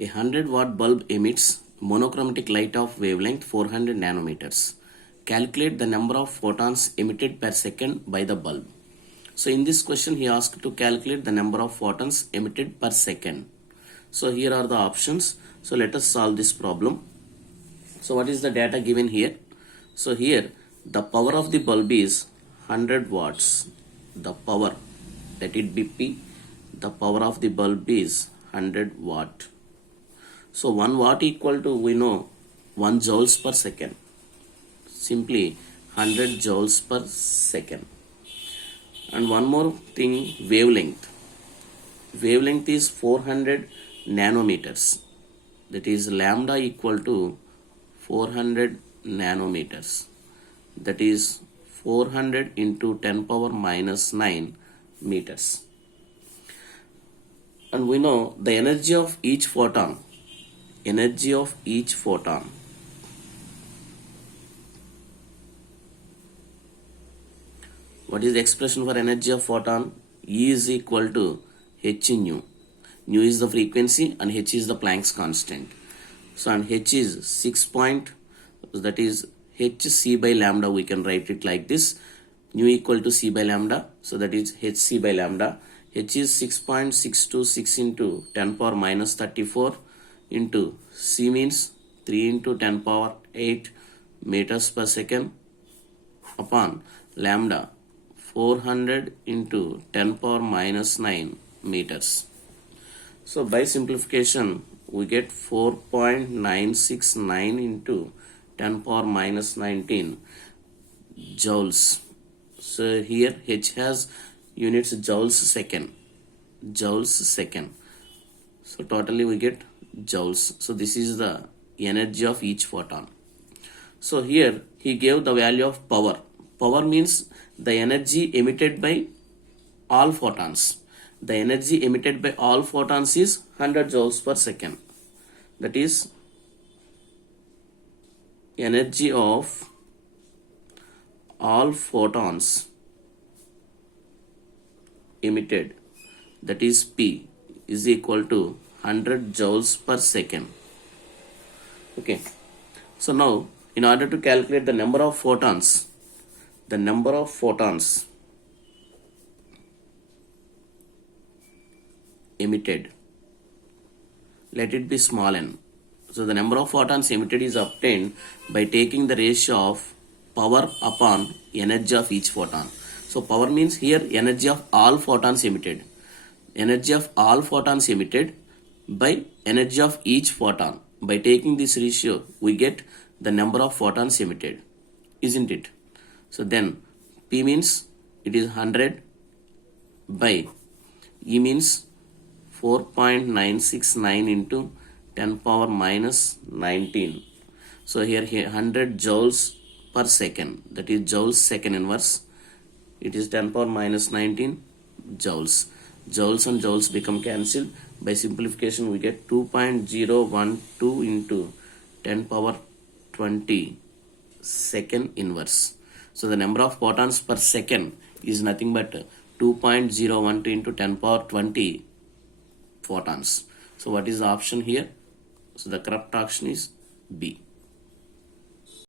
A 100-watt bulb emits monochromatic light of wavelength 400 nanometers. Calculate the number of photons emitted per second by the bulb. So in this question he asked to calculate the number of photons emitted per second. So here are the options. So let us solve this problem. So what is the data given here? So here the power of the bulb is 100 watts. The power, let it be P. The power of the bulb is 100 watt. So 1 watt equal to, we know, 1 joules per second. Simply 100 joules per second. And one more thing, wavelength. Wavelength is 400 nanometers. That is lambda equal to 400 nanometers. That is 400 into 10 power minus 9 meters. And we know the energy of each photon. Energy of each photon. What is the expression for energy of photon? E is equal to h nu. Nu is the frequency and h is the Planck's constant. So and h is 6 that is hc by lambda, we can write it like this. Nu equal to c by lambda, so that is hc by lambda. H is 6.626 into 10 power minus 34 into c means 3 into 10 power 8 meters per second upon lambda 400 into 10 power minus 9 meters. So by simplification we get 4.969 into 10 power minus 19 joules. So here H has units joules second. Joules second. So totally we get joules. So this is the energy of each photon. So here he gave the value of power. Power means the energy emitted by all photons. The energy emitted by all photons is 100 joules per second. That is energy of all photons emitted, that is P, is equal to 100 joules per second. Okay. So now in order to calculate the number of photons emitted, let it be small n. So the number of photons emitted is obtained by taking the ratio of power upon energy of each photon. So power means here energy of all photons emitted. Energy of all photons emitted by energy of each photon. By taking this ratio, we get the number of photons emitted, isn't it? So then P means it is 100 by E means 4.969 into 10 power minus 19. So here 100 joules per second, that is joules second inverse. It is 10 power minus 19 joules. Joules and joules become cancelled. By simplification we get 2.012 into 10 power 20 second inverse. So the number of photons per second is nothing but 2.012 into 10 power 20 photons. So what is the option here? So the correct option is B.